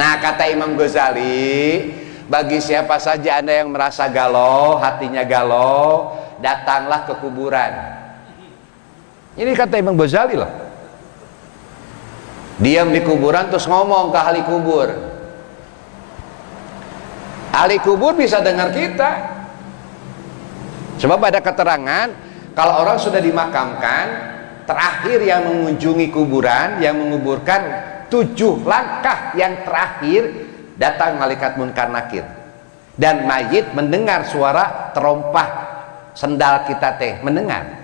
Nah, kata Imam Ghazali, bagi siapa saja Anda yang merasa galau, hatinya galau, datanglah ke kuburan. Ini kata Imam Ghazali loh. Diam di kuburan terus ngomong ke ahli kubur. Ahli kubur bisa dengar kita. Sebab ada keterangan, kalau orang sudah dimakamkan, terakhir yang mengunjungi kuburan, yang menguburkan, 7 langkah yang terakhir datang malaikat munkar nakir, dan mayit mendengar suara terompah sendal kita teh, mendengar.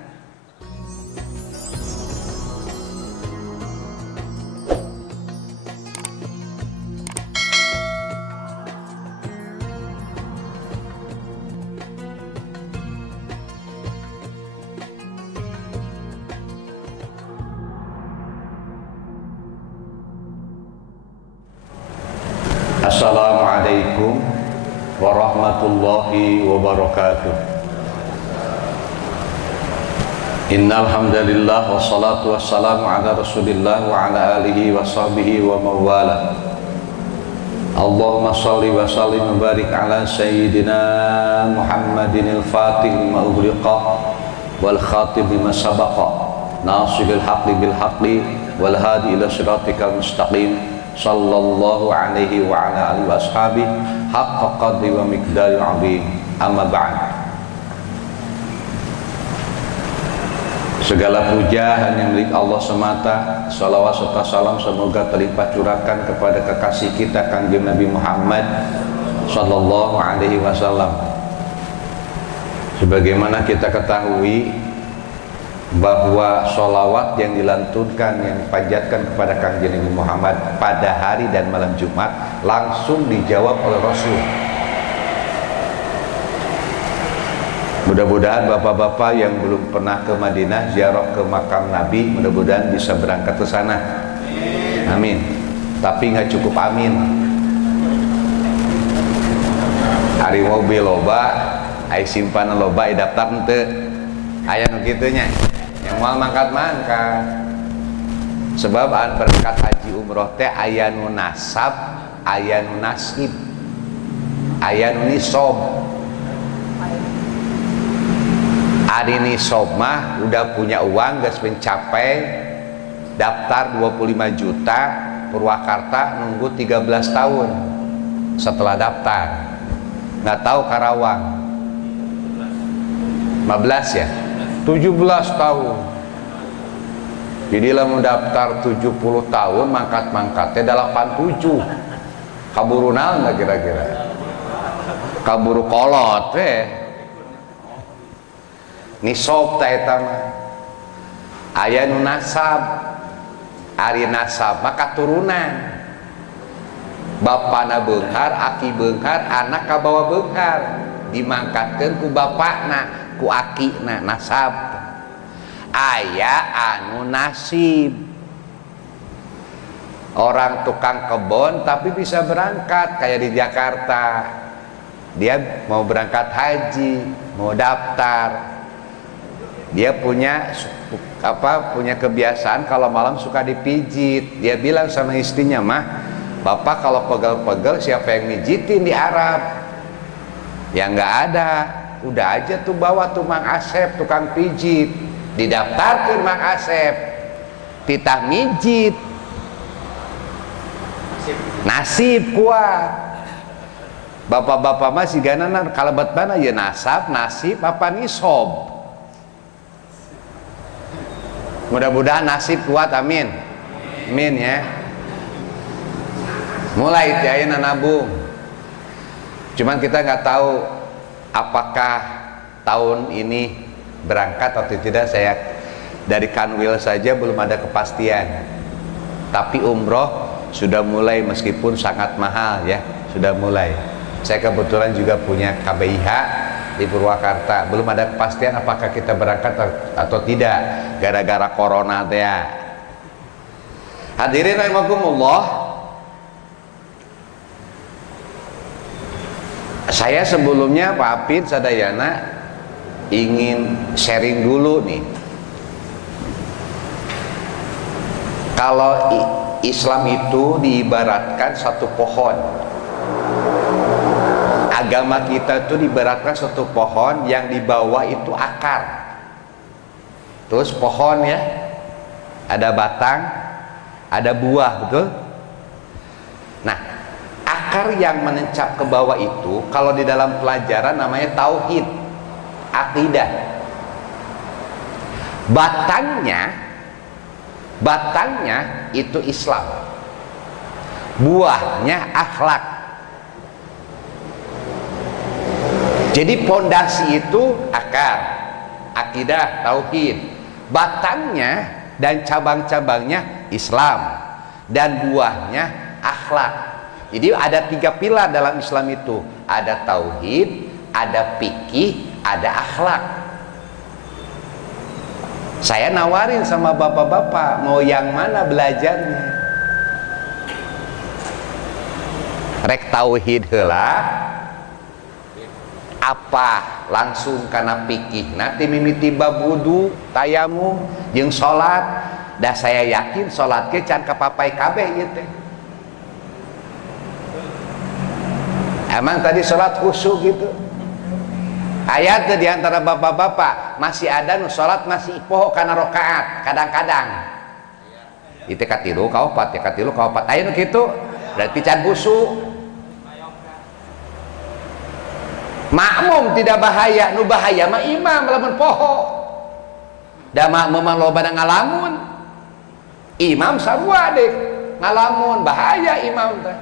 Assalamualaikum warahmatullahi wabarakatuh. Innal hamdalillah wassalatu wassalamu ala Rasulillah wa ala alihi wa sahbihi wa mawala. Allahumma shalli wa sallim wa barik ala sayyidina Muhammadin al-Fatih lima ughliqa wal khatib lima sabaqa nasiril haqqi bil haqqi wal hadi ila siratikal mustaqim. Sallallahu alaihi wa ala alihi wa ashabihi haqqa qadri wa miqdari azim. Amma ba'd. Segala puja hanya milik Allah semata. Salawat serta salam semoga terlimpah curahkan kepada kekasih kita Kanjeng Nabi Muhammad sallallahu alaihi wasallam. Sebagaimana kita ketahui bahwa sholawat yang dilantunkan, yang panjatkan kepada Kanjeng Nabi Muhammad pada hari dan malam Jumat langsung dijawab oleh Rasul. Mudah-mudahan bapak-bapak yang belum pernah ke Madinah ziarah ke makam Nabi, mudah-mudahan bisa berangkat ke sana. Amin. Tapi nggak cukup amin. Hari mobil loba, ai simpan loba, ai daftar ente, aya nu kitunya. Yang mau mangkat-mangkat. Sebab berangkat haji umroh teh aya nu nasab, aya nu nasib, aya nu nisob. Ari nisob mah udah punya uang geus mencapai daftar 25 juta, Purwakarta nunggu 13 tahun setelah daftar. Nggak tahu Karawang 15 ya, 17 tahun. Jadi lamun daftar 70 tahun, mangkat-mangkatnya 87. Kaburu naon enggak kira-kira? Kaburu kolot nisob ta eta mah. Aya nu nasab. Ari nasab maka turunan. Bapana beunghar, aki beunghar, anak kabawa beunghar. Dimangkatkeun ku bapakna, ku akina, nasab. Aya anu nasib, orang tukang kebon tapi bisa berangkat, kayak di Jakarta dia mau berangkat haji, mau daftar, dia punya kebiasaan kalau malam suka dipijit. Dia bilang sama istrinya, mah bapak kalau pegel-pegel siapa yang mijitin di Arab? Ya nggak ada, udah aja tuh bawa tuh Mang Asep tukang pijit, didaftarkan Mang Asep, titah mijit, nasib kuat. Bapak-bapak masih gananan kalabat mana ya, nasab, nasib apa nisob. Mudah-mudahan nasib kuat, amin, amin ya. Mulai tiayeuna nabung. Cuman kita nggak tahu apakah tahun ini berangkat atau tidak. Saya dari Kanwil saja belum ada kepastian. Tapi umroh sudah mulai, meskipun sangat mahal ya, sudah mulai. Saya kebetulan juga punya KBIH di Purwakarta. Belum ada kepastian apakah kita berangkat atau tidak gara-gara corona teh. Hadirin rahimakumullah. Saya sebelumnya Pak Apin Sadayana ingin sharing dulu nih. Kalau Islam itu diibaratkan satu pohon. Agama kita itu diibaratkan satu pohon yang di bawah itu akar. Terus pohon ya, ada batang, ada buah, betul? Nah, akar yang menancap ke bawah itu kalau di dalam pelajaran namanya tauhid, akidah. Batangnya itu Islam, buahnya akhlak. Jadi pondasi itu akar, akidah, tauhid. Batangnya dan cabang-cabangnya Islam, dan buahnya akhlak. Jadi ada 3 pilar dalam Islam itu, ada tauhid, ada fikih, ada akhlak. Saya nawarin sama bapak-bapak, mau yang mana belajarnya? Rek tauhid heula apa langsung karena fikih. Nanti mimiti bab wudu, tayamum, jeung salat. Dah saya yakin salat ke can kapapai kabeh ieu teh. Emang tadi salat khusyuk gitu. Ayat di antara bapak-bapak masih ada nu salat masih poho kana rakaat kadang-kadang. Itu katilu kaopat ya katilu kaopat. Aya nu kitu berarti can khusyuk. Makmum tidak bahaya, nu bahaya mah imam lamun poho. Da makmum mah loba ngalamun. Imam sarua deh ngalamun, bahaya imam teh.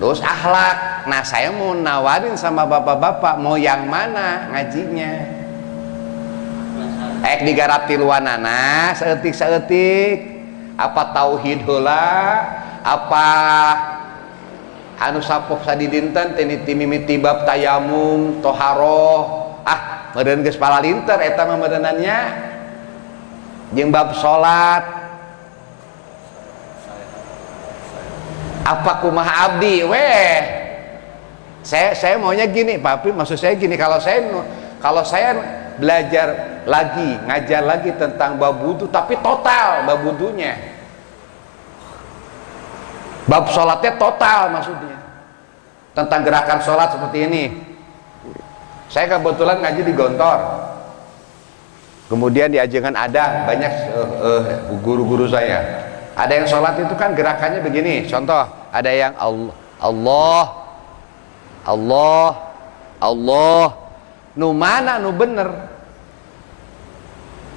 Terus akhlak. Nah, saya mau nawarin sama bapak-bapak mau yang mana ngajinya. Digarap tiluanana saeutik-saeutik. Apa tauhid heula, apa anu sapok sadidinten ti mimiti bab tayamum, toharoh. Meureun geus palalinter eta mah meureunannya. Jeung bab salat. Apa kumaha abdi weh. Saya maunya gini, Papi, maksud saya gini, kalau saya belajar lagi, ngajar lagi tentang bab wudu, tapi total bab wudunya. Bab sholatnya total maksudnya. Tentang gerakan sholat seperti ini. Saya kebetulan ngaji di Gontor. Kemudian di Ajengan ada banyak guru-guru saya. Ada yang sholat itu kan gerakannya begini. Contoh, ada yang Allah. Nu mana nu bener?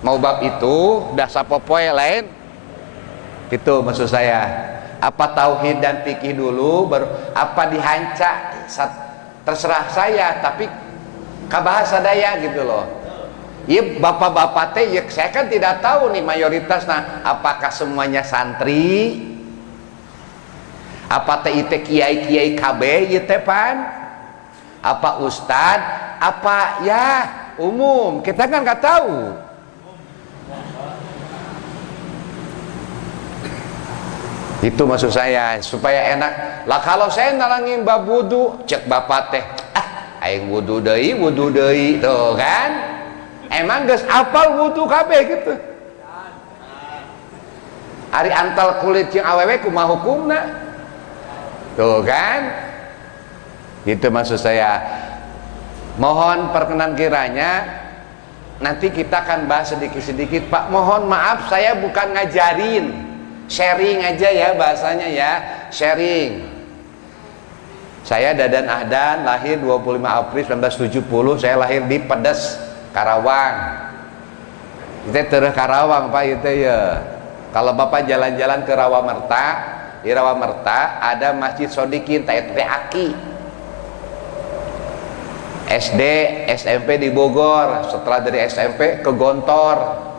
Mau bab itu dah sapopoe lain. Itu maksud saya. Apa tauhid dan fikih dulu, baru apa dihanca, terserah saya, tapi kabahasa daya gitu loh. Iya bapak-bapak teh, ya saya kan tidak tahu nih mayoritas. Nah, apakah semuanya santri? Apa teh itu kiai-kiai KB ieu teh pan? Apa ustad? Apa ya umum? Kita kan nggak tahu. Itu maksud saya supaya enak. Lah kalau saya nalangin bab wudu, cek bapak teh, aing wudu deui tuh kan? Emang geus apal wudu kabeh gitu. Ari antal kulit jeung awewe kumaha hukumna? Tuh kan? Itu maksud saya. Mohon perkenan kiranya nanti kita akan bahas sedikit-sedikit. Pak, mohon maaf saya bukan ngajarin. Sharing aja ya bahasanya ya, sharing. Saya Dadan Ahdan, lahir 25 April 1970. Saya lahir di Pedes, Karawang. Itu terus Karawang Pak itu ya. Kalau Bapak jalan-jalan ke Rawamerta, di Rawamerta ada Masjid Sodikin, teh aki. SD, SMP di Bogor. Setelah dari SMP ke Gontor.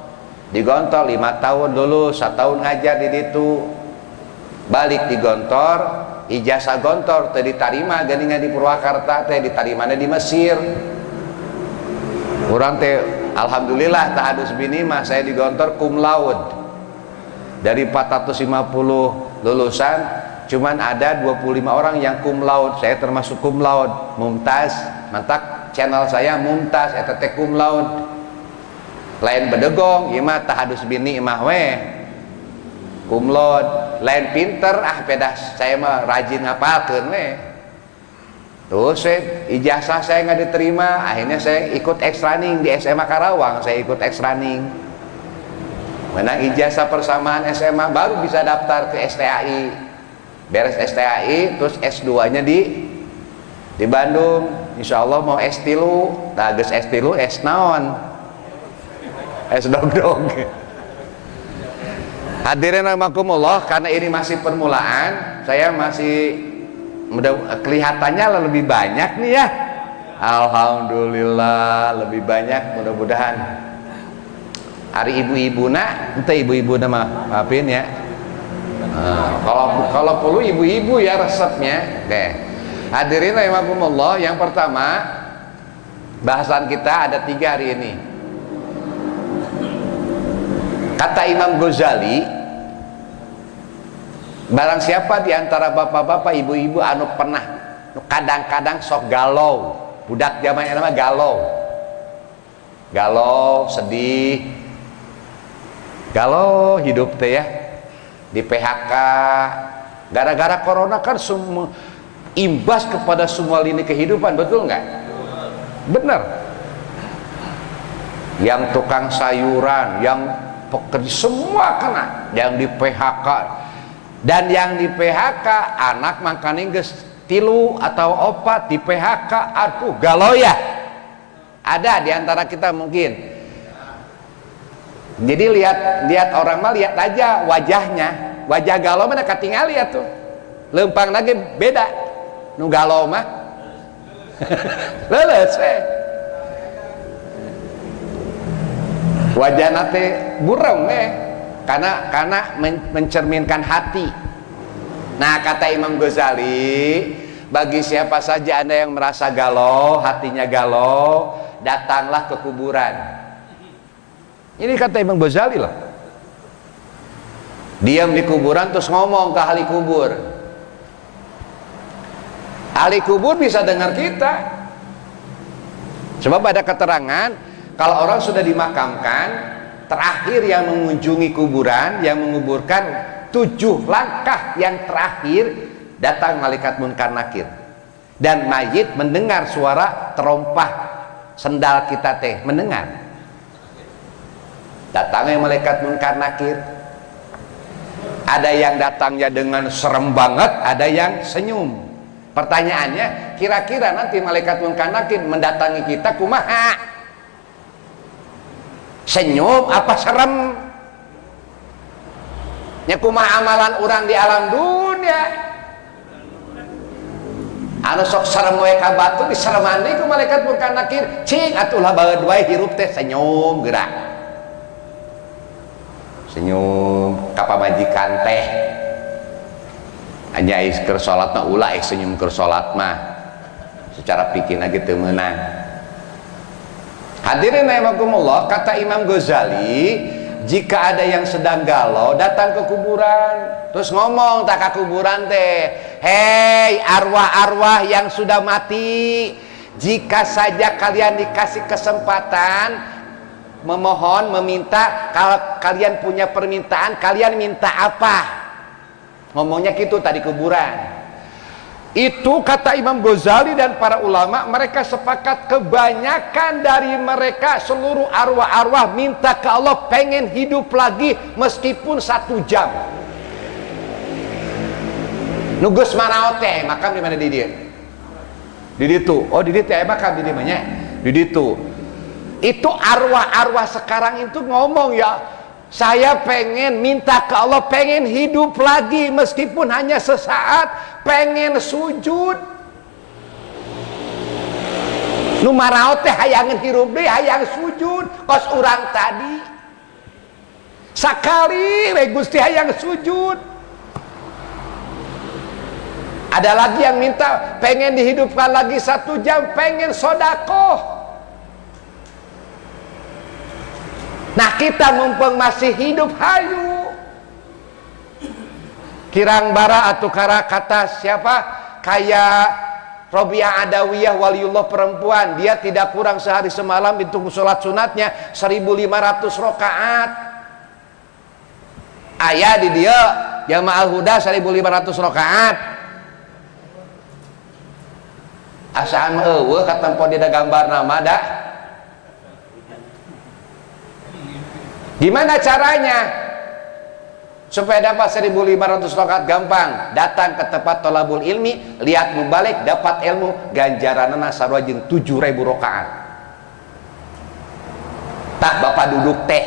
Di Gontor 5 tahun dulu, 1 tahun ngajar di situ. Balik di Gontor, ijazah Gontor teh diterima geuningan di Purwakarta, teh ditarimana di Mesir. Urang teh alhamdulillah tahadus bini mah saya di Gontor cum laude. Dari 450 lulusan cuman ada 25 orang yang cum laude. Saya termasuk cum laude, mumtaz. Mantak channel saya mumtaz eta teh cum laude. Lain bedegong, ieu mah tahadus bini imah we. kumlot, lain pinter pedah saya mah rajin ngapalkeun we. Terus ijazah saya nggak diterima, akhirnya saya ikut running di SMA Karawang, saya ikut running. Menang ijazah persamaan SMA, baru bisa daftar ke STAI. Beres STAI, terus S2-nya di Bandung. Insya Allah mau S3, nah geus S3, S naon? S dog-dog. Hadirin rahimakumullah, karena ini masih permulaan, saya masih kelihatannya lebih banyak nih ya. Alhamdulillah lebih banyak, mudah-mudahan hari ibu-ibu nak, ente ibu-ibu nama maafin ya. Kalau perlu ibu-ibu ya resepnya. Oke. Hadirin rahimakumullah, yang pertama bahasan kita ada 3 hari ini. Kata Imam Ghazali, barang siapa di antara bapak-bapak ibu-ibu anu pernah kadang-kadang sok galau, budak zaman nama galau, sedih, galau hidup teh ya, di PHK gara-gara corona kan semua imbas kepada semua lini kehidupan, betul nggak? Benar. Yang tukang sayuran, yang pekerja, semua kena, yang di PHK. Dan yang di PHK anak makanin geus 3 atau 4 di PHK, aduh galau ya. Ada di antara kita mungkin. Jadi lihat orang mah lihat aja wajahnya, wajah galau mana katingal lihat tuh. Lempang lagi beda. Nu galau mah leuleus we. Wajahna teh burem we. Karena mencerminkan hati. Nah, kata Imam Ghazali, bagi siapa saja Anda yang merasa galau, hatinya galau, datanglah ke kuburan. Ini kata Imam Ghazali loh. Diam di kuburan terus ngomong ke ahli kubur. Ahli kubur bisa dengar kita. Sebab ada keterangan kalau orang sudah dimakamkan, terakhir yang mengunjungi kuburan, yang menguburkan 7 langkah yang terakhir, datang malaikat munkar nakir, dan mayit mendengar suara terompah sendal kita teh, mendengar. Datangnya malaikat munkar nakir, ada yang datangnya dengan serem banget, ada yang senyum. Pertanyaannya, kira-kira nanti malaikat munkar nakir mendatangi kita kumaha? Senyum apa serem? Nya kumaha amalan orang di alam dunia? Anu sok serem we ka batu disereman deui ku malaikat munkar nakir. Cing atuh lah baeud wae hirup teh senyum geura. Senyum ka pamajikan teh. Anya geus keur salat mah ulah senyum keur salat mah. Secara pikirna ge teu meunang. Hadirin rahimakumullah, kata Imam Ghazali, jika ada yang sedang galau, datang ke kuburan, terus ngomong tak ke kuburan teh, hei arwah-arwah yang sudah mati, jika saja kalian dikasih kesempatan memohon, meminta, kalau kalian punya permintaan, kalian minta apa? Ngomongnya gitu tadi kuburan. Itu kata Imam Ghazali dan para ulama, mereka sepakat kebanyakan dari mereka seluruh arwah-arwah minta ke Allah pengen hidup lagi meskipun 1 jam. Nugus maraot teh makam di mana di dia? Di ditu. Oh di ditu teh makam di dieu nya. Di ditu. Itu arwah-arwah sekarang itu ngomong ya, saya pengen minta ke Allah pengen hidup lagi meskipun hanya sesaat, pengen sujud. Nu maraot teh hayang hirup deui, hayang sujud. Kos urang tadi sakali we Gusti hayang sujud. Ada lagi yang minta pengen dihidupkan lagi 1 jam, pengen sodakoh. Nah kita mumpung masih hidup, hayu kirang bara atau kata siapa kayak Robiah Adawiyah, waliullah perempuan, dia tidak kurang sehari semalam itu sholat sunatnya 1500 rakaat. aya di dia Jamaah Huda 1500 rakaat asaan eueuh katempo dina gambar nama dah. Gimana caranya supaya dapat 1500 rakaat? Gampang, datang ke tempat thalabul ilmi, lihat mubalik, dapat ilmu, ganjaranna sarua jeung 7000 rakaat. Tah bapak duduk teh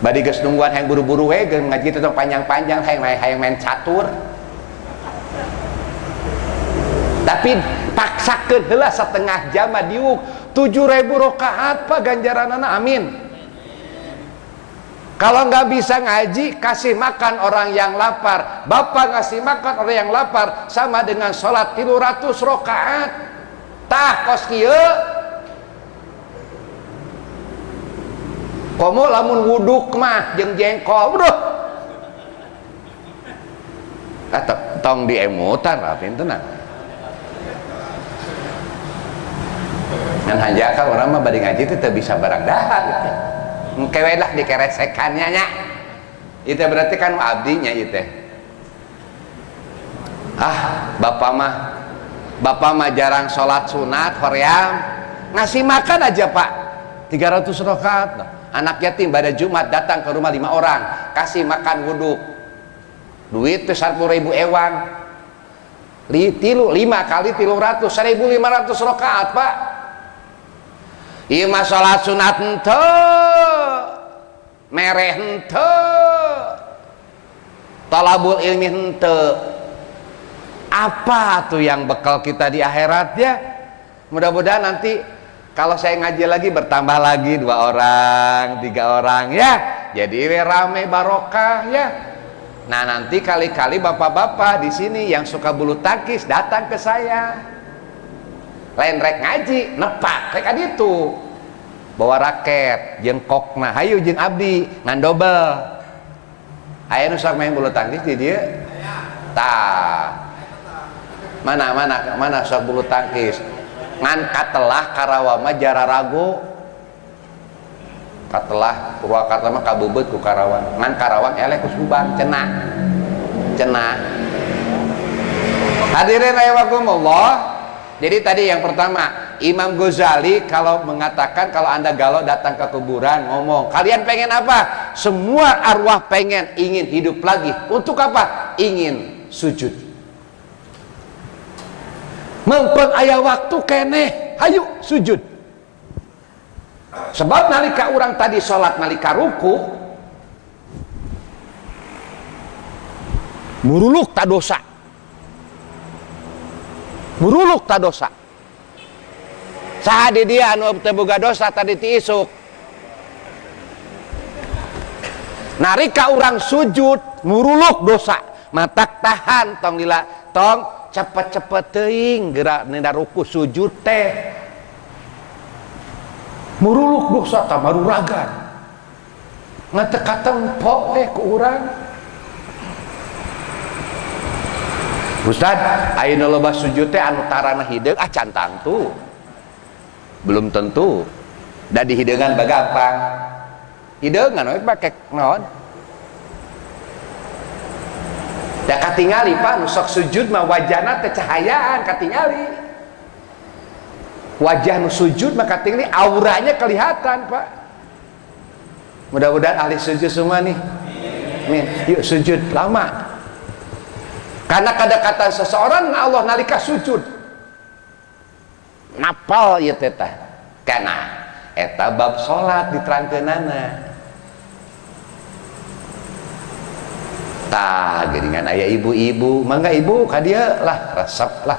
badi geus nungguan hayang buru-buru we geus ngaji teh panjang-panjang hayang main catur. Tapi paksakeun heula setengah jam diuk 7000 rakaat pak ganjaranana, amin. Kalau nggak bisa ngaji, kasih makan orang yang lapar. Bapak ngasih makan orang yang lapar sama dengan sholat 300 rakaat. Tah kos kieu komo lamun wuduk mah jeung jengkol bro tong diemutan rapin tenang. Ngan hanjaka orang mah bari ngaji teh teu bisa barang dahar gitu. Engkewe lah dikeresekannya nya. Itu berarti kan abdinya itu. Bapak mah jarang sholat sunat hoream. Ngasih makan aja Pak 300 rakaat. Anak yatim pada Jumat datang ke rumah 5 orang, kasih makan wuduk. Duit teh 10.000 ewang. 5 kali 300 1.500 rakaat Pak. Ieu mah salat sunat henteu, mereh henteu, talabul ilmi henteu. Apa tuh yang bekal kita di akhirat ya? Mudah-mudahan nanti kalau saya ngaji lagi bertambah lagi 2 orang, 3 orang ya. Jadi rame barokah ya. Nah nanti kali-kali bapak-bapak di sini yang suka bulu tangkis datang ke saya. Lain rek ngaji, nepak rek aditu. Bawa raket, jeung kokna, hayu jeung abdi ngan dobel. Aya nu sok main bulu tangkis di dieu? Tah. Mana sok bulu tangkis? Ngan katelah Karawang mah Jararago. Katelah Purwakarta mah kabeubet ku Karawang. Ngan Karawang eleh ku Subang, cenah. Hadirin rahimakumullah. Jadi tadi yang pertama, Imam Ghazali kalau mengatakan kalau Anda galau datang ke kuburan ngomong, kalian pengen apa? Semua arwah pengen ingin hidup lagi. Untuk apa? Ingin sujud. Mempeng aya waktu keneh, hayu sujud. Sebab nalika orang tadi sholat nalika ruku, muruluk tak dosa. Muruluk tak dosa. Saha di dia anu teu boga dosa tadi ti isuk. Narika urang sujud muruluk dosa, matak tahan tong lila tong cepet-cepet teuing gerak nina ruku sujud teh. Muruluk dosa ta maruragan. Ngateu tempo ku urang. Ustad, ayeuna loba sujud teh anu tarana hideung can tangtu. Belum tentu. Da di hideungan bagampang. Hideungan we pake naon? Da katingali Pak nu sok sujud mah wajahna teh cahayaan katingali. Wajah nu sujud mah katingali auranya kelihatan Pak. Mudah-mudahan ahli sujud semua nih. Amin. Yuk sujud lama. Karena kadang-kadang seseorang Allah nalika sujud napal ieu teh tah. Kana eta bab salat diterangkeunana. Tah geuningan aya ibu-ibu, mangga ibu ka dieu lah resep lah.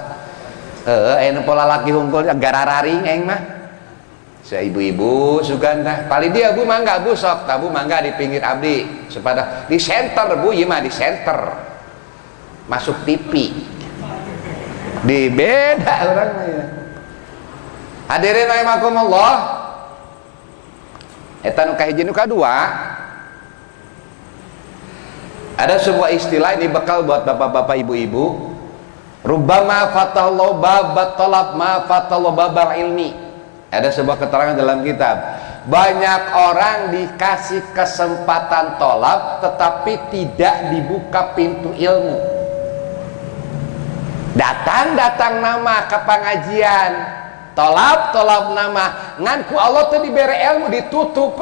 Aya nu pola laki hungkul garararing aing mah. Sa ibu-ibu sugan tah. Pali dia Bu mangga Bu sok, tah Bu mangga di pinggir abdi supaya di center Bu ieu mah di center. Masuk TV di beda orang ya. Hadirin rahimakumullah, eta nu kahiji nu kadua ada sebuah istilah ini bekal buat bapak-bapak ibu-ibu. Rubbama fatallahu bab talab ma fatallahu babal ilmi. Ada sebuah keterangan dalam kitab, Banyak orang dikasih kesempatan tolab tetapi tidak dibuka pintu ilmu. Datang nama ke pengajian, tolab nama nganku Allah tuh diberi ilmu ditutup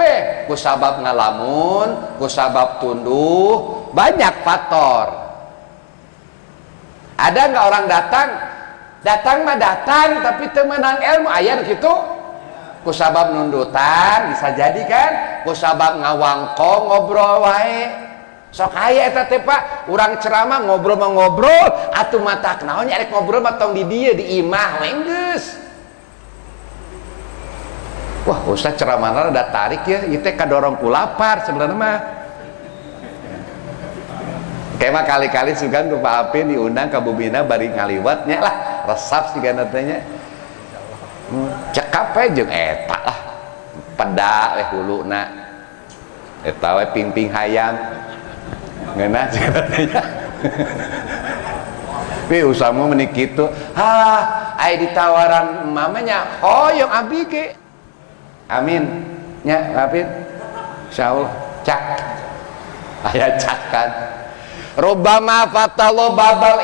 ku sabab ngalamun, ku sabab tunduh, banyak faktor. Ada nggak orang datang mah datang tapi temenan ilmu ayat gitu, ku sabab nundutan bisa jadi kan, ku sabab ngawangko ngobrol wae sok aya eta teh Pak, urang ceramah ngobrol atuh mata naon nyari ngobrol mah tong di dieu di imah we geus. Wah ustaz ceramahna rada tarik ya, ieu teh kadorong ku lapar sebenarnya mah. Kayak mah kali-kali sugan ku Pak Apin diundang ka Bubina bari ngaliwatnya lah resap sih kan tanya cekap we jeung eta lah peda we huluna eta we pingping hayam ngeunah sih katanya. Pi usahamu meuni kitu aya ditawaran mamanya hoyong abdi ge amin nya Apin insyaallah cak aya cak kan. Rubbama fatalu babal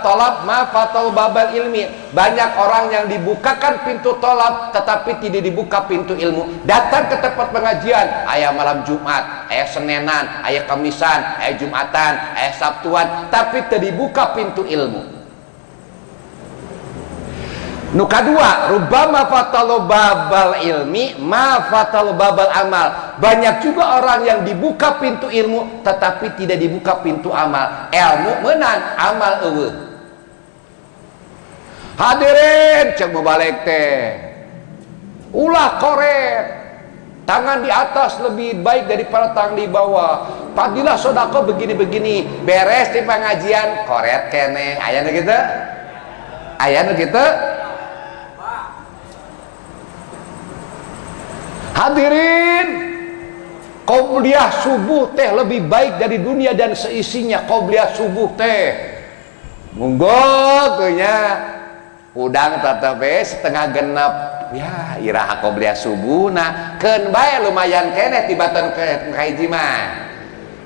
tolab ma fatalu babal ilmi. Banyak orang yang dibukakan pintu tolab tetapi tidak dibuka pintu ilmu. Datang ke tempat pengajian, aya malam Jumat, aya Senenan, aya Kamisan, aya Jumatan, aya Sabtuan, tapi tidak dibuka pintu ilmu. Nu kadua, rubbama fatalu babal ilmi ma fatalu babal amal. Banyak juga orang yang dibuka pintu ilmu tetapi tidak dibuka pintu amal. Ilmu menang, amal eueuh. Hadirin cek balik teh. Ulah koret. Tangan di atas lebih baik daripada tangan di bawah. Fadilah sedekah begini-begini. Beres di pengajian koret kene. Aya nu kitu? Aya nu kitu? Hadirin, qobliyah subuh teh lebih baik dari dunia dan seisinya. Qobliyah subuh teh monggo nya udang tetapi setengah genap ya iraha qobliyah subuh nah keun bae lumayan keneh tibatan ke hiji mah.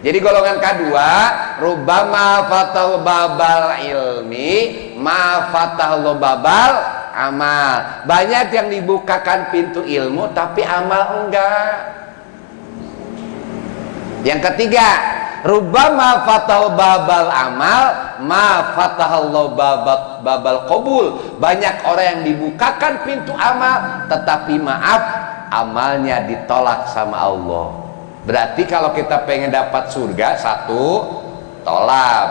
Jadi golongan kedua, rubbama fatal babal ilmi ma fatal babal amal. Banyak yang dibukakan pintu ilmu tapi amal enggak. Yang ketiga, rubbama fatal babal amal ma fatahallahu babal qabul. Banyak orang yang dibukakan pintu amal tetapi maaf amalnya ditolak sama Allah. Berarti kalau kita pengen dapat surga, satu tolab,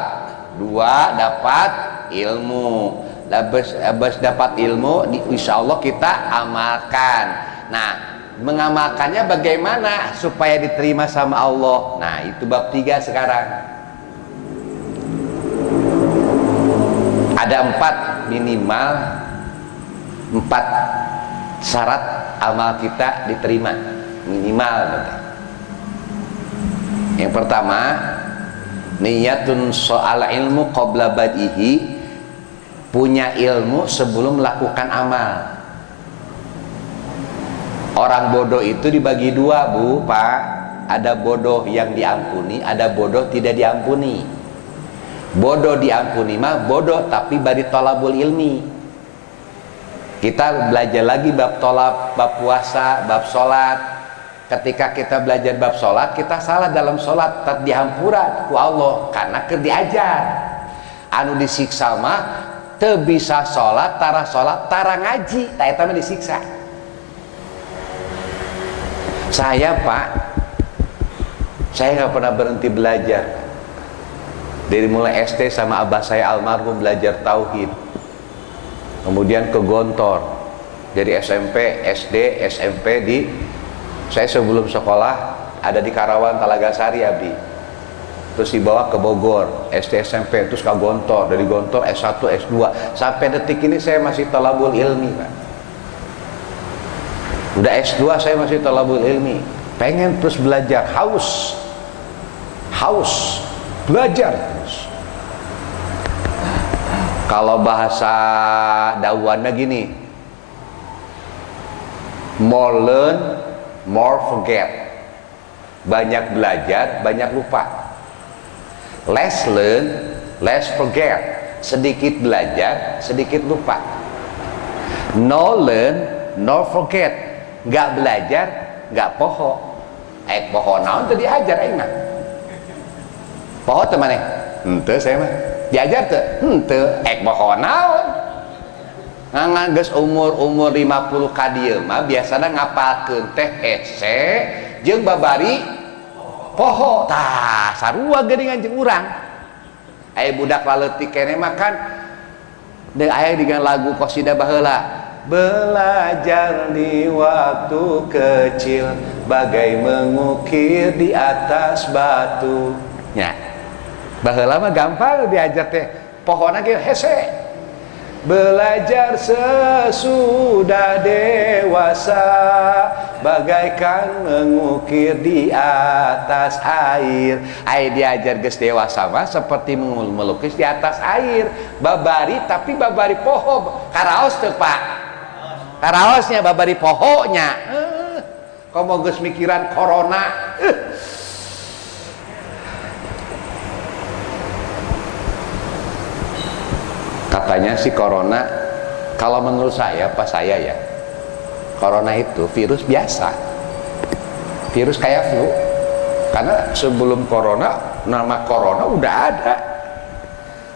dua dapat ilmu. Habis dapat ilmu, insya Allah kita amalkan. Nah, mengamalkannya bagaimana supaya diterima sama Allah? Nah, itu bab 3 sekarang. Ada 4 minimal 4 syarat amal kita diterima minimal. Yang pertama, niyatun soal ilmu qabla bad'ihi, punya ilmu sebelum melakukan amal. Orang bodoh itu dibagi 2 Bu, Pak. Ada bodoh yang diampuni, ada bodoh tidak diampuni. Bodoh diampuni mah bodoh tapi bari tolabul ilmi. Kita belajar lagi bab tolab, bab puasa, bab sholat. Ketika kita belajar bab sholat, kita salah dalam sholat, tak dihampura ku Allah karena keur diajar. Anu disiksa mah teu bisa sholat, tara ngaji, tak eta mah disiksa. Saya Pak, saya nggak pernah berhenti belajar. Dari mulai SD sama abah saya almarhum belajar tauhid. Kemudian ke Gontor. Dari SMP, SD, SMP di saya sebelum sekolah ada di Karawang Talaga Sari abdi. Terus dibawa ke Bogor, SD SMP, terus ke Gontor. Dari Gontor S1, S2 sampai detik ini saya masih talabul ilmi, Pak. Udah S2 saya masih talabul ilmi. Pengen terus belajar, haus belajar terus. Kalau bahasa dawannya gini, molen more forget. Banyak belajar, banyak lupa. Less learn, less forget. Sedikit belajar, sedikit lupa. No learn, no forget. Nggak belajar, nggak poho. Poho naon teu diajar aing mah. Poho teu maneh? Henteu saya mah. Diajar teu? Henteu. Poho naon? Ngan geus umur 50 ka dieu mah biasana ngapalkeun teh hese jeung babari poho. Tah sarua geuningan jeung urang. Aya budak laleutik keneh mah kan deui aya dengan lagu qosidah baheula. Belajar di waktu kecil bagai mengukir di atas batu. Nya. Baheula mah gampang diajar teh. Pohona ge hese. Belajar sesudah dewasa bagaikan mengukir di atas air. Ai diajar geus dewasa mah seperti melukis di atas air. Babari tapi babari poho. Karaos teu Pak? Karaosnya babari pohonya. Komo geus mikiran corona. Katanya si corona, kalau menurut saya, pas saya ya, corona itu virus biasa, virus kayak flu. Karena sebelum corona, nama corona udah ada,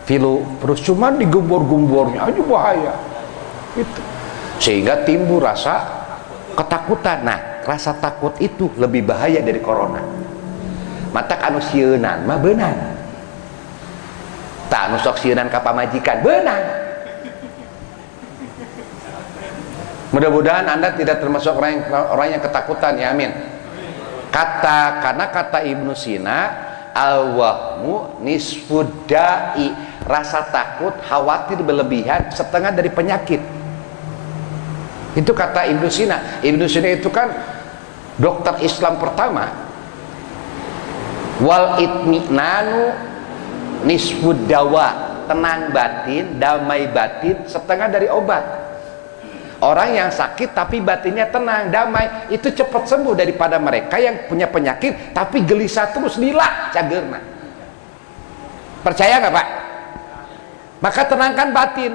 virus cuman digembor-gembornya aja bahaya, gitu. Sehingga timbul rasa ketakutan. Nah, rasa takut itu lebih bahaya dari corona. Matak anu sieunan mah beunang. Tak nusok sieunan ka pamajikan beunang. Mudah-mudahan Anda tidak termasuk orang yang ketakutan ya, amin. Karena kata Ibnu Sina, al-wahmu nisfudai, rasa takut, khawatir berlebihan setengah dari penyakit. Itu kata Ibnu Sina. Ibnu Sina itu kan dokter Islam pertama. Wal itminanu nisfud dawa, tenang batin, damai batin setengah dari obat. Orang yang sakit tapi batinnya tenang, damai, itu cepat sembuh daripada mereka yang punya penyakit tapi gelisah terus lila cagerna. Percaya nggak Pak? Maka tenangkan batin.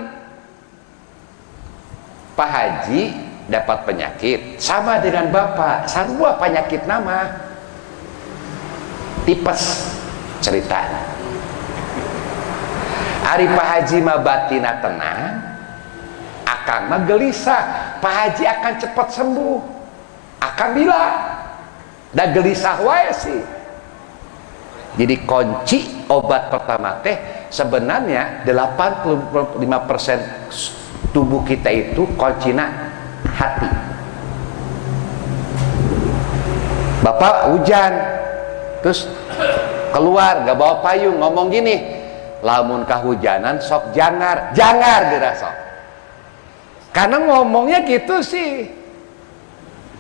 Pak Haji dapat penyakit sama dengan Bapak, sarua penyakit nama tipes ceritanya. Ari Pak Haji mah batina tenang, akan mah gelisah. Pak Haji akan cepat sembuh, akan bila dan gelisah wae sih. Jadi kunci obat pertama teh sebenarnya 85% tubuh kita itu kuncinya hati. Bapak hujan terus keluar gak bawa payung, ngomong gini, lamun kahujanan sok jangar dirasa. Karena ngomongnya gitu sih.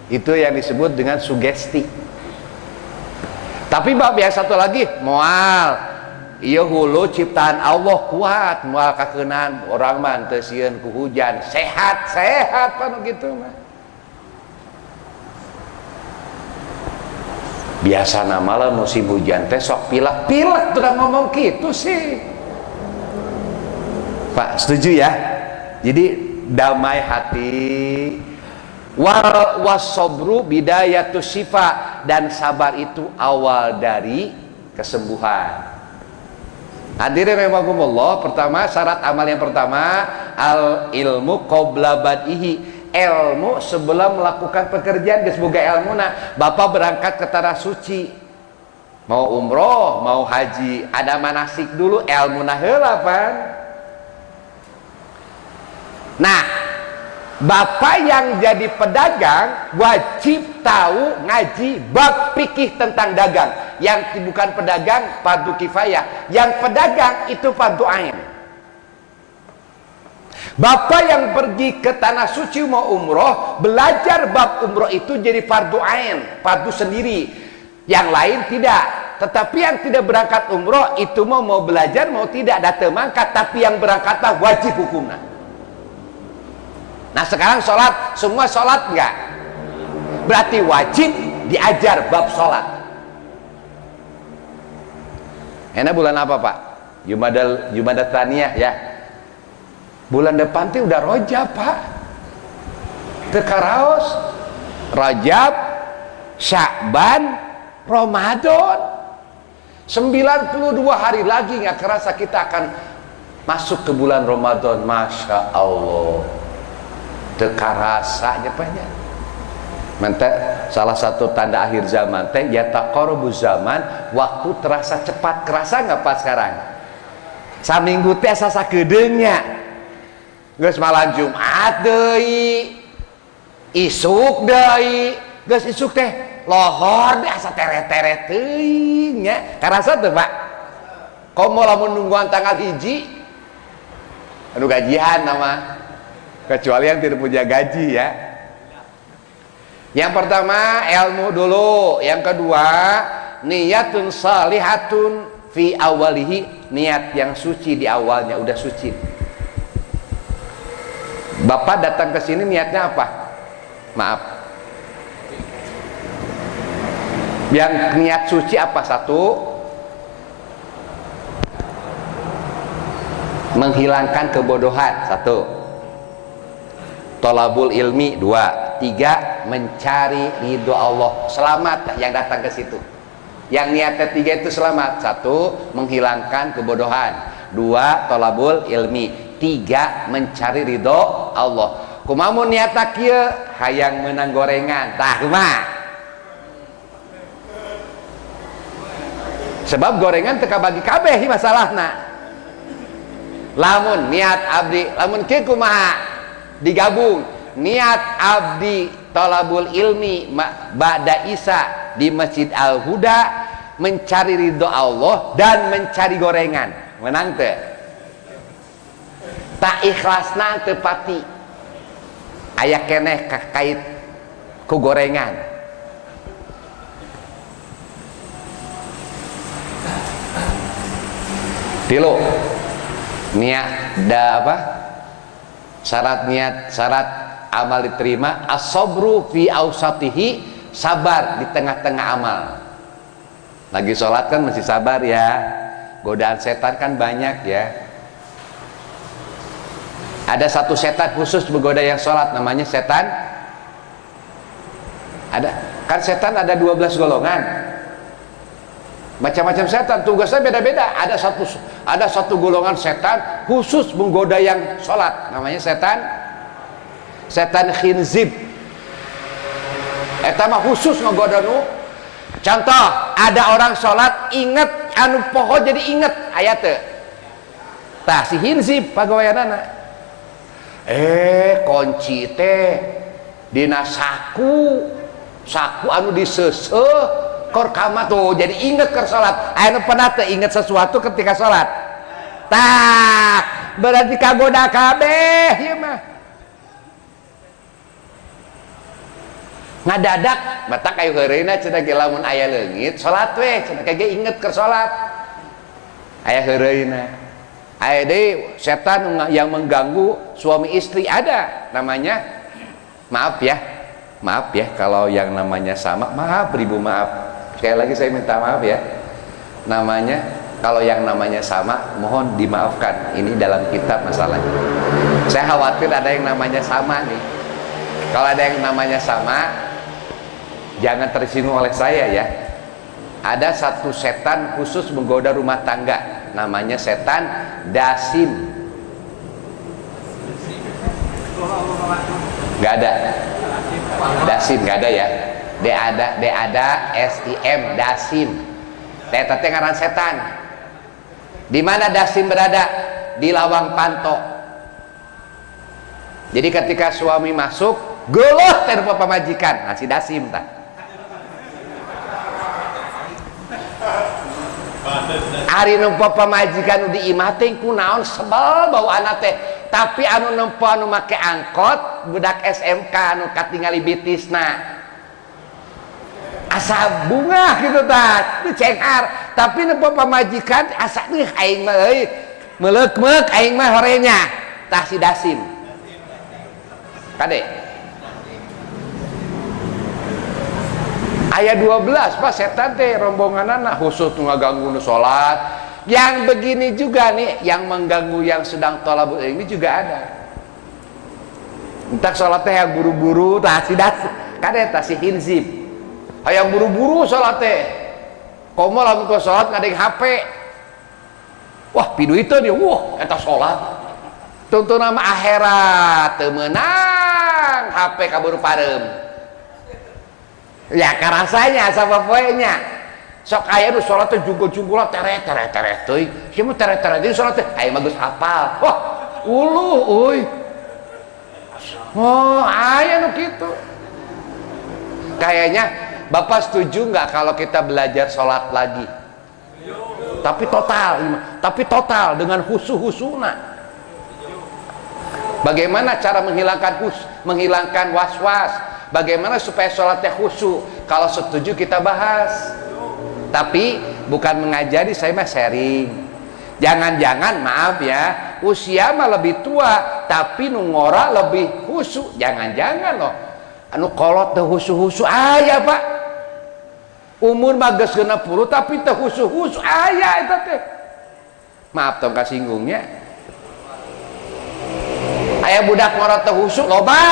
Itu yang disebut dengan sugesti. Tapi biasa satu lagi, moal ieu hulu ciptaan Allah kuat, moal kakeunaan orang mah teu sieun ku hujan, sehat panu gitu mah. Biasa malah musim hujan teh sok pilek tuh ngomong gitu sih. Pak setuju ya? Jadi damai hati, wasobru bidayatus syifa, dan sabar itu awal dari kesembuhan. Hadirin rahimakumullah, pertama syarat amal yang pertama al ilmu qabla bad'ihi, ilmu sebelum melakukan pekerjaan. Geus boga ilmuna, Bapak berangkat ke tanah suci, mau umroh, mau haji, ada manasik dulu, ilmuna heula pan. Nah, Bapak yang jadi pedagang wajib tahu ngaji bab fikih tentang dagang. Yang bukan pedagang fardu kifayah, yang pedagang itu fardu ain. Bapak yang pergi ke tanah suci mau umroh, belajar bab umroh itu jadi fardu ain, fardu sendiri. Yang lain tidak. Tetapi yang tidak berangkat umroh itu mau belajar mau tidak datang mangkat, tapi yang berangkatlah wajib hukumnya. Nah sekarang sholat, semua sholat enggak? berarti wajib diajar bab sholat. Enak bulan apa Pak? Jumadal Tsaniyah ya. Bulan depan tuh udah Rajab Pak. Tekaraos Rajab, Sya'ban, Ramadan. 92 hari lagi nggak kerasa kita akan masuk ke bulan Ramadan. Masya Allah, tekarasa banyak. Mantap. Salah satu tanda akhir zaman teh ya taqarrubu zaman, waktu terasa cepat. Kerasa nggak Pak sekarang? Saminggu teh asa sakedeungnya. Geus malam Jumat deui, isuk deui, geus isuk teh lohor deh asa teret-teret teuing nya. Karasa teu Pak? Komo lamun nungguan tanggal 1 anu gajian nama, kecuali yang tidak punya gaji ya. Yang pertama ilmu dulu, yang kedua niyatun salihatun fi awalihi, niat yang suci di awalnya, udah suci. Bapak datang ke sini niatnya apa? Maaf. Yang niat suci apa? Satu, menghilangkan kebodohan. Satu, tolabul ilmi. Dua, tiga, mencari ridho Allah. Selamat yang datang ke situ. Yang niatnya tiga itu selamat. Satu, menghilangkan kebodohan. Dua, tolabul ilmi. Tiga, mencari ridho Allah. Kumaha niatna kieu hayang menang gorengan. Tah kumaha? Sebab gorengan teu kabagi kabeh masalahna. Lamun niat abdi, lamun kieu kumaha? Digabung niat abdi talabul ilmi ba'da isya di Masjid Al-Huda, mencari ridho Allah dan mencari gorengan. Menang teu? Tak ikhlasna teu pati aya keneh kait ku gorengan. Tilu, niat da apa? Syarat niat, syarat amal diterima as-sabru fi ausatihi, sabar di tengah-tengah amal. Lagi sholat kan mesti sabar ya, godaan setan kan banyak ya. Ada satu setan khusus menggoda yang sholat, namanya setan. Ada kan setan ada 12 golongan, macam-macam setan, tugasnya beda-beda. Ada satu golongan setan khusus menggoda yang sholat, namanya setan khinzib. Eta mah khusus menggoda nu. Contoh, ada orang sholat inget anu poho jadi inget ayat teh. Tah si khinzib pagaweanana. Kunci teh dina saku anu diseseuh kor kama tuh jadi inget ke salat. Anu pernah teh inget sesuatu ketika salat. Tah, berarti kagoda kabeh ieu mah. Ngadadak batak ayo heureuna cenah ge lamun aya leungit salat we cenah kage inget ke salat. Aya heureuna. Aya deui setan yang mengganggu suami istri, ada namanya, maaf ya kalau yang namanya sama, maaf ribu maaf, sekali lagi saya minta maaf ya, namanya kalau yang namanya sama mohon dimaafkan, ini dalam kitab masalahnya. Saya khawatir ada yang namanya sama nih. Kalau ada yang namanya sama jangan tersinggung oleh saya ya. Ada satu setan khusus menggoda rumah tangga, namanya setan dasim. Nggak ada dasim, nggak ada ya. DADA SIM, dasim. Tete ngaran setan. Di mana dasim berada? Di lawang pantok. Jadi ketika suami masuk, geuleuh teh pamajikan, si dasim tah. Ari nempo pamajikan di imah teh kunaon sebel bau anak teh, tapi anu nempo anu make angkot budak SMK anu katingali bitisna asa bunga gitu tah teu cengar, tapi nempo pamajikan asa deui aing mah euy meleuk-meleuk aing mah horenya tah si dasim kade Ayat 12 Pak, setan teh rombonganana khusus ngaganggu nu salat. Yang begini juga nih, yang mengganggu yang sedang thalabul ilmi juga ada. Entak salat teh yang buru-buru tah sidat kade tah si hinzib. Hayang buru-buru salat teh. Komo lamun ku salat ngadeng HP. Wah, pidu itu dia, wah eta salat. Tuntun nama akhirat teu meunang HP kaburu parem. Ya karasanya sama poenya. Sok aya nu salat teh jungkul-jungkul teret teuy. Kieu mah teret-teret deui salat teh aya mah geus hafal. Wah, uluh euy. Oh, aya nu kitu. Kayaknya Bapak setuju nggak kalau kita belajar sholat lagi? Tapi total dengan husu-husuna. Bagaimana cara menghilangkan was-was? Bagaimana supaya sholatnya khusyuk? Kalau setuju kita bahas. Tapi bukan mengajari, saya mah sharing. Jangan-jangan maaf ya, usia mah lebih tua, tapi nungora lebih khusyuk. Jangan-jangan loh. Anu kolot teh husu-husu aya Pak. Umur mah geus 60 tapi teh husu-husu aya eta teh. Maaf tong kasinggungnya. Aya budak ngora teh husu loba.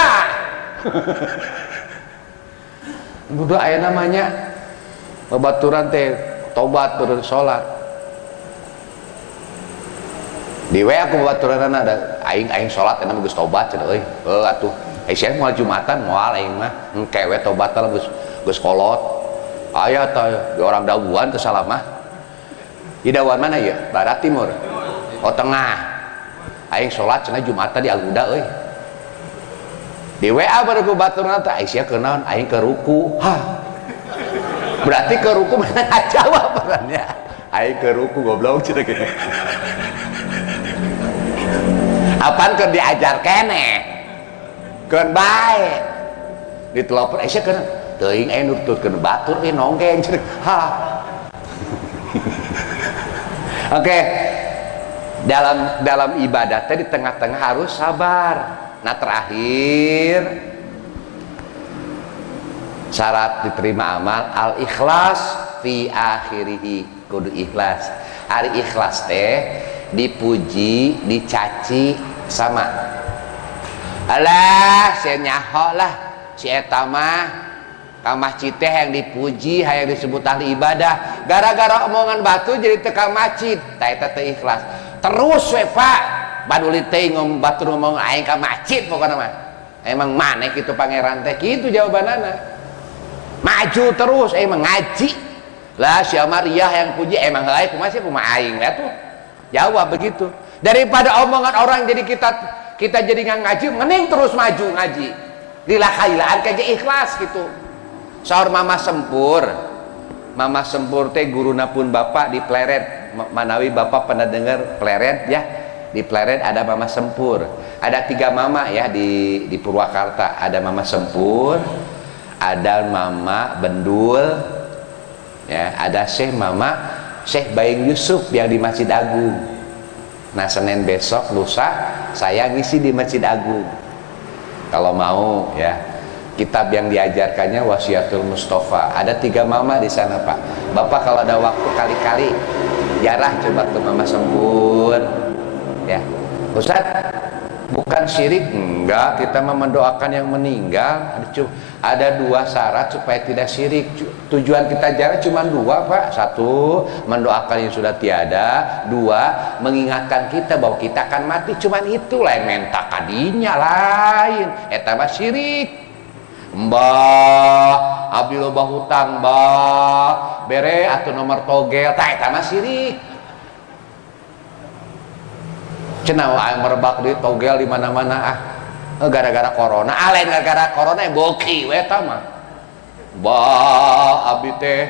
Budak aya namanya babaturan teh tobat turun salat. Di we aku babaturan ada aing salat eta mah geus tobat cenah euy. Atuh saya mau Jumatan moal aing mah engke we tobat teh geus kolot. Aya teh di orang Daguan teh salamah. Di Daguan mana ya? Barat timur. Oh tengah. Aing salat cenah Jumatan di Aguda euy. Di WA baru ku baturan teh Aisyah kenaon aing ke ruku. Hah. Berarti ke ruku mana jawab perannya. Aing ke ruku goblok cenah kitu. Apaan keur diajar keneh? Keun bae. Ditelepon Aisyah kenaon? Teuing nututkeun batur nonggeng cenah. Ha. Oke. Dalam ibadah teh di tengah-tengah harus sabar. Nah terakhir syarat diterima amal al-ikhlas fi akhirih, kudu ikhlas. Ari ikhlas teh dipuji, dicaci sama. Alah, sia nyaho lah si eta mah ka masjid teh yang dipuji, hayang disebut ahli ibadah. Gara-gara omongan batu jadi teu ka masjid, tah eta teh ikhlas. Terus we Pak, baduli teh batur ngomong aing ka masjid pokona mah. Emang maneh kitu pangeran teh, kitu jawabanana. Maju terus emang ngaji. Lah si Maria yang puji emang heuy kumaha sih kumaha aing we tuh. Jawab begitu. Daripada omongan orang jadi kita jadi nggak ngaji, mending terus maju ngaji. Lillah khailaan kaja ikhlas gitu. Saur Mama Sempur. Mama Sempur teh guruna pun Bapak di Pleret. Manawi Bapak pernah dengar Pleret ya? Di Pleret ada Mama Sempur. Ada 3 mama ya di Purwakarta. Ada Mama Sempur, ada Mama Bendul, ya, ada Syekh Baing Yusuf yang di Masjid Agung. Nah Senin besok lusa saya ngisi di Masjid Agung. Kalau mau ya, kitab yang diajarkannya Wasiatul Mustafa. Ada 3 mama di sana Pak. Bapak kalau ada waktu kali-kali jarah coba ke Mama Sempur. Ya, Ustaz, bukan syirik, enggak, kita mendoakan yang meninggal. Ada 2 syarat supaya tidak syirik. Tujuan kita jarah cuma 2 Pak. 1, mendoakan yang sudah tiada. 2, mengingatkan kita bahwa kita akan mati. Cuman itu lain menta kadinya lain. Eta mah syirik. Mbah, abdi loba hutang mbah, bere atau nomor togel, tah eta mah syirik. Cenah aing merebak di togel di mana-mana gara-gara corona. Lain gara-gara corona boki we eta mah. Bah abdi teh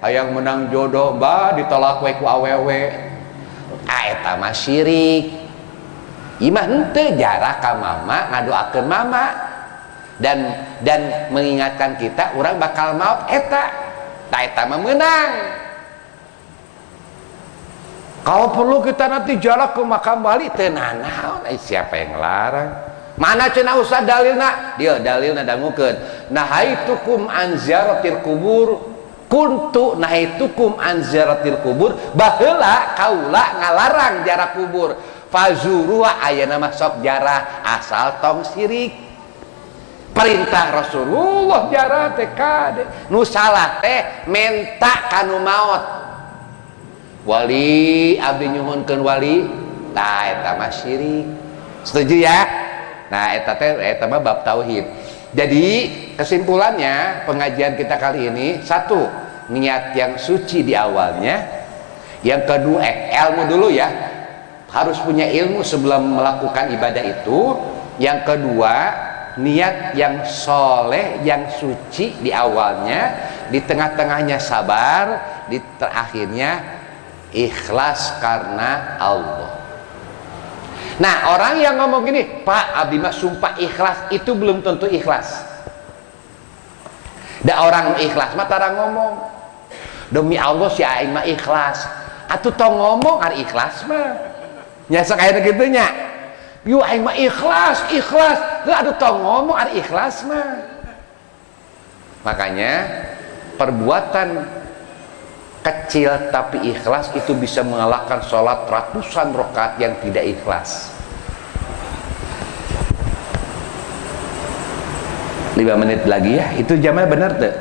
hayang menang jodoh, bah ditolak we ku awewe. Eta mah syirik. Imah henteu jarah ka mama ngadoakeun mama dan mengingatkan kita urang bakal maut eta. Tah eta mah meunang. Kalau perlu kita nanti jalan ke makam Bali, tenang, siapa yang larang? Mana cenah ustad dalilna? Dia dalilna dangukeun. Nahaitukum an ziyaratil kubur kuntu nahaitukum an ziyaratil kubur, baheula kaula ngalarang ziarah kubur. Fazuru ayeuna mah sok ziarah asal tong sirik. Perintah Rasulullah ziarah teh kade. Nu salah teh menta kanu maot. Wali abdi nyuhunkeun wali, tah eta mah syirik. Setuju ya? Nah, eta mah bab tauhid. Jadi, kesimpulannya pengajian kita kali ini, satu, niat yang suci di awalnya. Yang kedua, ilmu dulu ya. Harus punya ilmu sebelum melakukan ibadah itu. Yang kedua, niat yang soleh, yang suci di awalnya, di tengah-tengahnya sabar, di terakhirnya ikhlas karena Allah. Nah, orang yang ngomong gini, Pak abdi mah sumpah ikhlas, itu belum tentu ikhlas. Da orang ikhlas mah tara ngomong, demi Allah si aing mah ikhlas, atuh tong ngomong ari ikhlas mah nya sakaya kitu nya. Yu aing mah ikhlas, teu atuh tong ngomong ari ikhlas mah. Makanya perbuatan kecil tapi ikhlas itu bisa mengalahkan sholat ratusan rakaat yang tidak ikhlas. 5 menit lagi ya, itu jamnya benar tuh?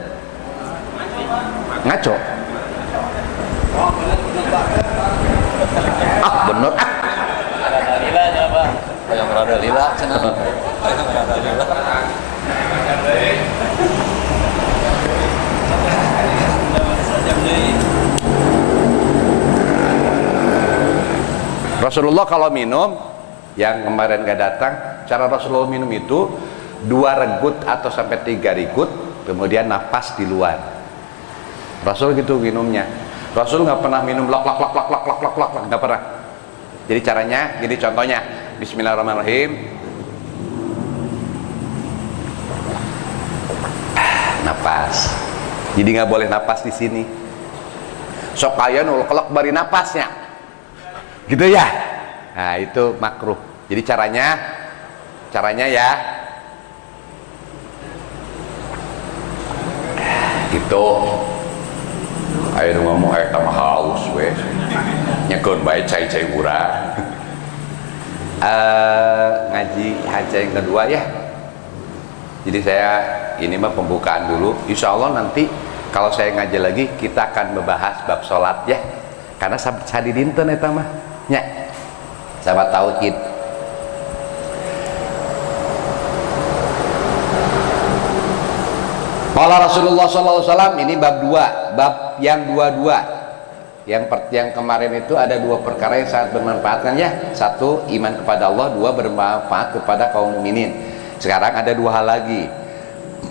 Ngaco? Ah bener ah. Ada lila nya Pak. Yang rada lila cenah. Rada lila. Rasulullah kalau minum, yang kemarin gak datang, cara Rasulullah minum itu 2 regut atau sampai 3 regut, kemudian nafas di luar. Rasul gitu minumnya. Rasul nggak pernah minum lak nggak pernah. Jadi caranya, jadi contohnya, Bismillahirrahmanirrahim. Nafas. Jadi nggak boleh nafas di sini. Sok aya nu kelek bari napasnya. Gitu ya. Nah, itu makruh. Jadi caranya ya gitu. Ayo ngomong ayo tambah haus we. Nyekeun bae cai-cai urang. Ngaji haja yang kedua ya. Jadi saya ini mah pembukaan dulu. Insya Allah nanti kalau saya ngaji lagi kita akan membahas bab sholat ya. Karena sadi dinten eta mah nya. Sahabat tauhid. Qala Rasulullah sallallahu alaihi wasallam, ini bab 2, bab yang 22. Yang kemarin itu ada 2 perkara yang sangat bermanfaat kan ya. 1, iman kepada Allah, 2, bermanfaat kepada kaum mukminin. Sekarang ada 2 hal lagi.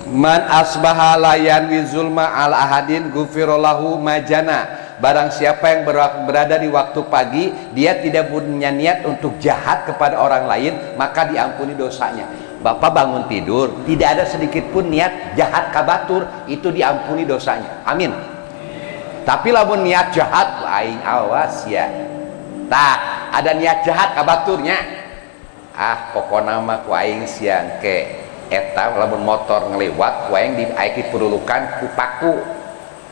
Man asbaha layan wizulma al ahadin gufirullahu majana. Barang siapa yang berada di waktu pagi, dia tidak punya niat untuk jahat kepada orang lain, maka diampuni dosanya. Bapak bangun tidur, tidak ada sedikit pun niat jahat kabatur, itu diampuni dosanya. Amin. Tapi lamun niat jahat, aing awas ya. Tah, ada niat jahat kabaturnya. Ah, pokona mah ku aing siang ke eta lamun motor ngelewat, ku aing diaiki perulukan ku paku.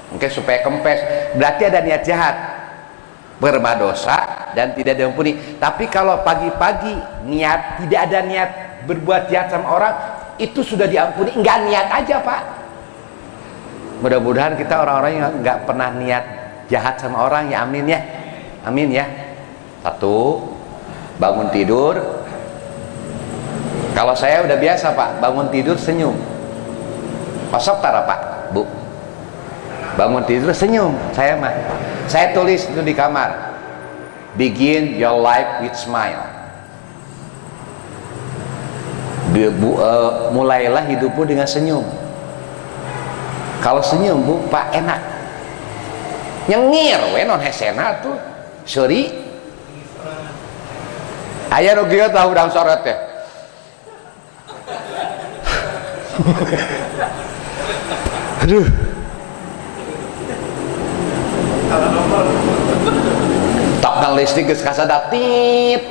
Mungkin supaya kempes, berarti ada niat jahat, berdosa dan tidak diampuni. Tapi kalau pagi-pagi niat tidak ada niat berbuat jahat sama orang, itu sudah diampuni. Enggak niat aja Pak. Mudah-mudahan kita orang-orang yang enggak pernah niat jahat sama orang ya, amin ya, amin ya. 1, bangun tidur. Kalau saya udah biasa Pak, bangun tidur senyum. Pasok tara Pak, Bu. Bangun tidur senyum, saya mah. Saya tulis itu di kamar. Begin your life with smile. Mulailah hidupmu dengan senyum. Kalau senyum Bu, Pak enak. Nyengir we non hesena tuh. Sorry. Aya nu kieu tahu udang soret teh. Aduh. Tokna listrik geus kasadap tit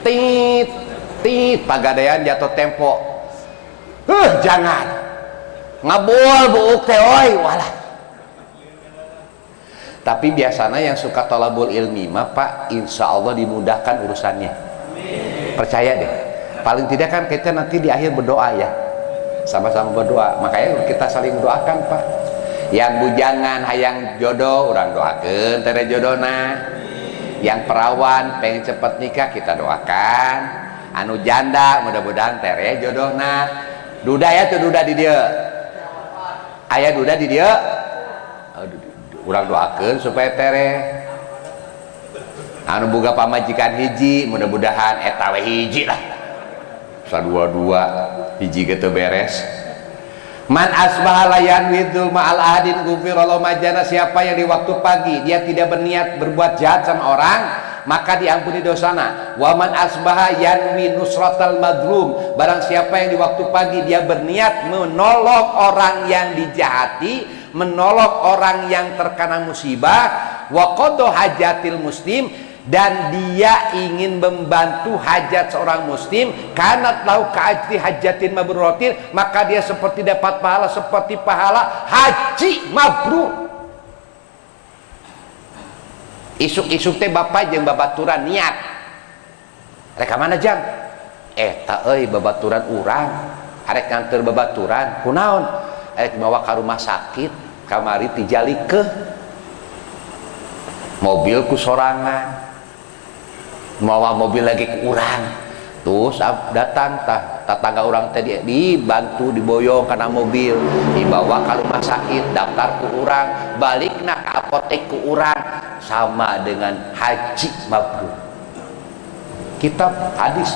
tit tit pagadean jatuh tempo. Jangan ngabul buuk teh oi walah. Tapi biasanya yang suka thalabul ilmi mah Pak, insya Allah dimudahkan urusannya. Percaya deh. Paling tidak kan kita nanti di akhir berdoa ya, sama-sama berdoa. Makanya kita saling mendoakan Pak. Yang bujangan hayang jodoh orang doakan tere jodohna. Yang perawan pengen cepet nikah kita doakan. Anu janda mudah-mudahan tere jodohna. Duda ya tuh duda di dia. Ayah duda di dia. Urang doakeun supaya tere anu boga pamajikan hiji mudah-mudahan eta we hiji lah sadua-dua hiji ge teu beres. Man asbaha layan widul ma'al ahadin ghufirallahu majana, siapa yang di waktu pagi dia tidak berniat berbuat jahat sama orang maka diampuni dosana. Wa man asbaha yanwi nusratal madlum, barang siapa yang di waktu pagi dia berniat menolong orang yang dijahati, menolong orang yang terkena musibah, wa qadha hajatil muslim, dan dia ingin membantu hajat seorang muslim, kanat lau ka'ajri hajatin mabruratin, maka dia seperti dapat pahala seperti pahala haji mabrur. Isuk-isuk teh bapak jeung babaturan niat rek mana jang eta euy babaturan urang arek nganter babaturan kunaon arek bawa ka rumah sakit kamari tijalikeun mobil ku sorangan mawa mobil lagi ku urang terus datang tetangga orang tadi dibantu diboyong karena mobil dibawa ke rumah sakit daftar ku urang balik nak ke apotek ku urang sama dengan haji mabrur. Kitab hadis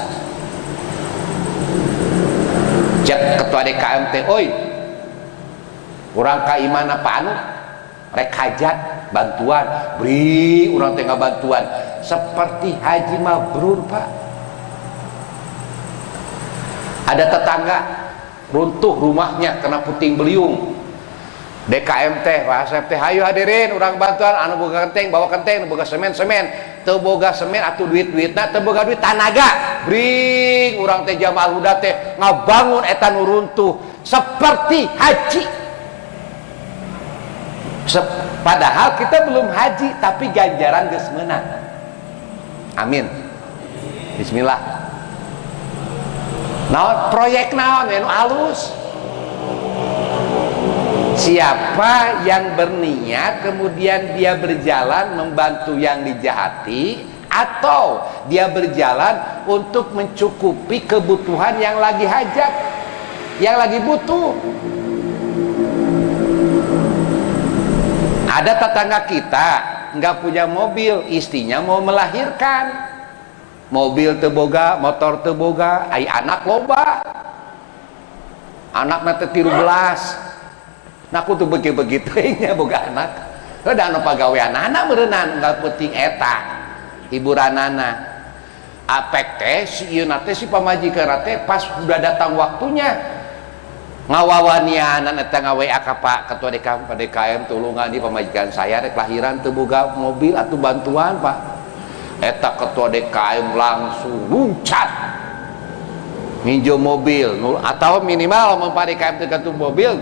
cek ketua DKM teh oi urang ka imana Pak anu rek hajat bantuan beri urang teh ngabantuan seperti haji mabrur Pak. Ada tetangga runtuh rumahnya kena puting beliung, DKM teh Pak Asep teh hayu hadirin urang bantuan anu boga kenteng bawa kenteng, boga semen teu boga semen atuh duit-duitna teu boga duit tanaga bring urang teh jamaah huda teh ngabangun eta nu runtuh seperti haji. Padahal kita belum haji tapi ganjaran geus meunang. Amin. Bismillah. Naon proyek naon anu alus. Siapa yang berniat kemudian dia berjalan membantu yang dijahati atau dia berjalan untuk mencukupi kebutuhan yang lagi hajat, yang lagi butuh. Ada tetangga kita nggak punya mobil, istrinya mau melahirkan. Mobil teboga, motor teboga, ai anak loba. Anakna teh 13. Nah aku tuh begitu nya boga anak. Da anu pagaweanana meureunana enggak penting eta. Hiburanana. Apek teh si ieu teh si pamajikan teh pas udah datang waktunya ngawawanianan eta ngaWA ka Pak ketua DKM tulungan di pamajikan saya rek lahiran teu boga mobil atuh bantuan Pak. Eta ketua DKM langsung luncat minjem mobil atau minimal mau Pak DKM tergantung mobil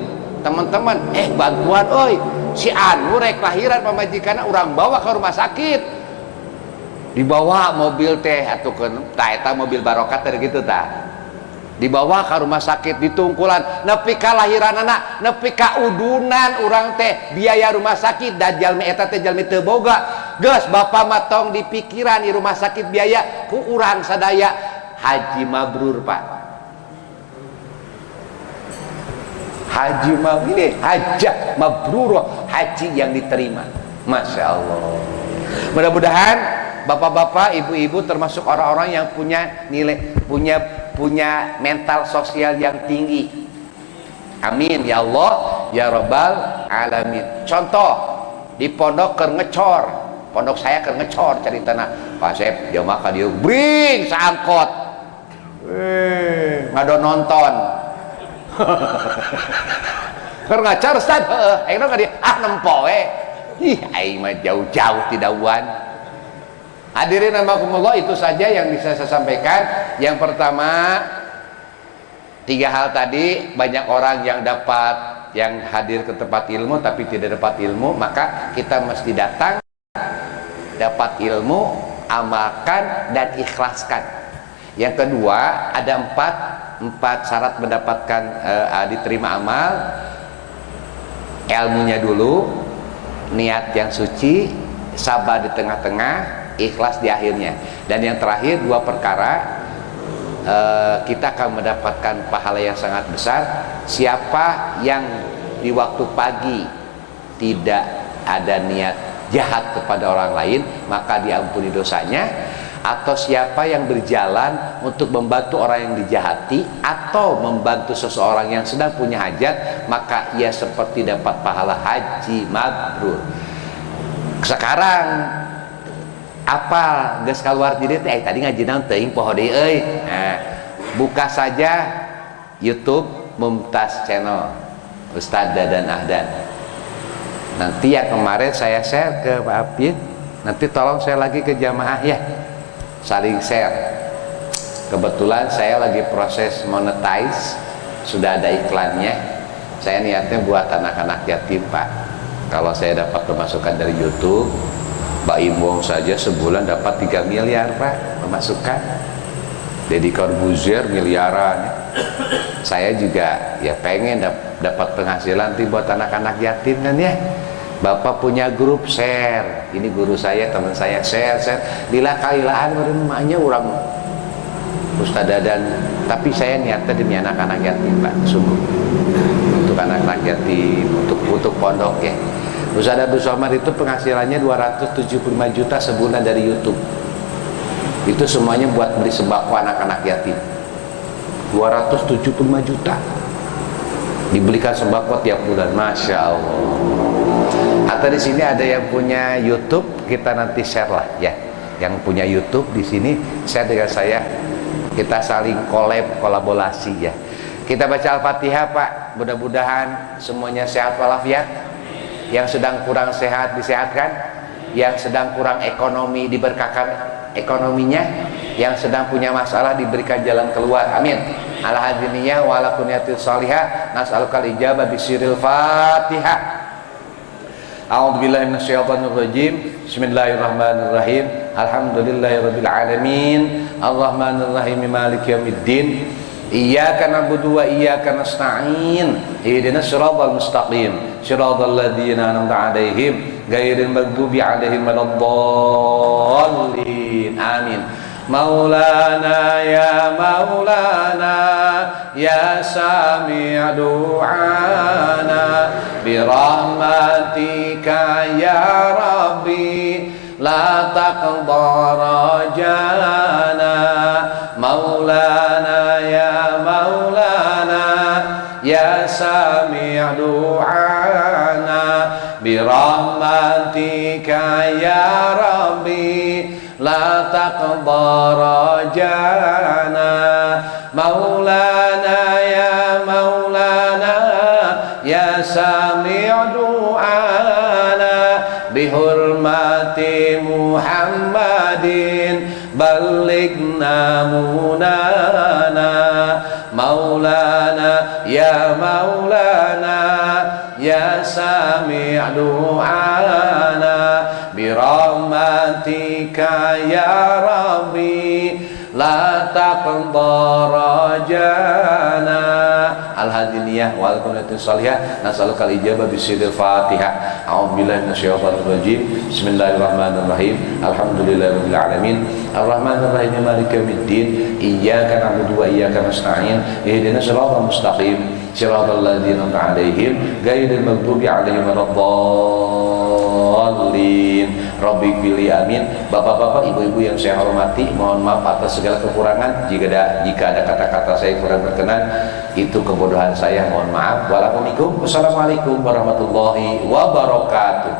teman-teman bantuan oi si anu rek lahiran pamajikanna urang bawa ke rumah sakit dibawa mobil teh atukeun tah eta mobil barokah teh gitu tah dibawa ke rumah sakit ditungkulan nepi ka lahiranana nepi ka udunan urang teh biaya rumah sakit da jalmi eta teh jalmi teu boga geus bapa mah tong dipikiran di rumah sakit biaya ku urang sadaya haji mabrur Pak. Haji mabrur ini hajah mabrur, haji yang diterima. Masya Allah. Mudah-mudahan bapak-bapak, ibu-ibu termasuk orang-orang yang punya nilai, punya mental sosial yang tinggi. Amin ya Allah ya Rabbal alamin. Contoh di pondok keur ngecor, pondok saya keur ngecor caritana Pak Sep dia mah ka dieu bring saangkot ngado nonton keur ngacor Ustaz ayeuna ka dieu nempo we ih aing mah jauh-jauh ti dauan Hadirin rahimakumullah, itu saja yang bisa saya sampaikan. Yang pertama, 3 hal tadi. Banyak orang yang hadir ke tempat ilmu tapi tidak dapat ilmu, maka kita mesti datang, dapat ilmu, amalkan dan ikhlaskan. Yang kedua, ada empat syarat mendapatkan diterima amal. Ilmunya dulu, niat yang suci, sabar di tengah-tengah, ikhlas di akhirnya. Dan yang terakhir, 2 perkara, kita akan mendapatkan pahala yang sangat besar. Siapa yang di waktu pagi tidak ada niat jahat kepada orang lain, maka diampuni dosanya. Atau siapa yang berjalan untuk membantu orang yang dijahati atau membantu seseorang yang sedang punya hajat, maka ia seperti dapat pahala haji mabrur. Sekarang apal geus kaluar jadi tadi ngaji naon teuing poho deui euy. Nah, buka saja YouTube Mumtaz Channel Ustaz Dadan Ahdan. Nanti ya kemarin saya share ke Pak Apit, nanti tolong saya lagi ke jamaah ya, saling share. Kebetulan saya lagi proses monetize, sudah ada iklannya. Saya niatnya buat anak-anak yatim Pak. Kalau saya dapat pemasukan dari YouTube, Mbak Imbong saja sebulan dapat 3 miliar Pak pemasukan. Deddy Corbuzier miliaran. Saya juga ya pengen dapat penghasilan nanti buat anak-anak yatim kan ya. Bapak punya grup share, ini guru saya, teman saya share. Lila kailaan baru emaknya orang Ustaz Dadan, tapi saya niatnya demi anak-anak yatim Pak, sungguh. Untuk anak-anak yatim, untuk pondok ya. Ustaz Abdul Somad itu penghasilannya 275 juta sebulan dari YouTube. Itu semuanya buat beli sembako anak-anak yatim. 275 juta dibelikan sembako tiap bulan, masya Allah. Atau di sini ada yang punya YouTube, kita nanti share lah ya. Yang punya YouTube di sini share dengan saya, kita saling kolaborasi ya. Kita baca Al-Fatihah Pak, mudah-mudahan semuanya sehat walafiat. Yang sedang kurang sehat disehatkan, yang sedang kurang ekonomi diberkahkan ekonominya, yang sedang punya masalah diberikan jalan keluar, amin. Ala hadiniyah wa ala kunyatil salihah, nas'alukal ijabah bisiril Fatihah. A'udzubillahi minasyaitonir rajim. Bismillahirrahmanirrahim. Alhamdulillahirabbil alamin. Arrahmanir rahim maliki yaumiddin. Iyyaka na'budu wa iyyaka nasta'in. Ihdinas siratal mustaqim. Siratal ladzina an'amta 'alaihim ghairil maghdubi 'alaihim waladdallin. Amin. Maulana ya Maulana ya Sami' du'ana bi rahmatika ya Rabbi la taqdar rajana. Maulana ya Maulana ya Sami' du'ana bi rahmatika ya Rabbi la taqdar rajana. Maulana ya Maulana ya Sami' du'ana bihurmati Muhammadin ballighna munana. Maulana ya Maulana ya Sami' du'ana birahmatika ya Rabbi la taqdar rajana. Al-hadiniyah wal kunatus salihah, nas'alukal ijabah bisiril Fatihah. A'udzubillahi minasyaitonir rajim. Bismillahirrahmanirrahim. Alhamdulillahirabbil alamin. Arrahmanir rahim maliki yaumiddin. Iyyaka na'budu wa iyyaka nasta'in. Ihdinas siratal mustaqim. Siratal ladzina an'amta 'alaihim ghairil maghdubi 'alaihim waladdallin. Rabbi fili amin. Bapak-bapak, ibu-ibu yang saya hormati, mohon maaf atas segala kekurangan. Jika ada kata-kata saya kurang berkenan, itu kebodohan saya, mohon maaf. Wassalamualaikum warahmatullahi wabarakatuh.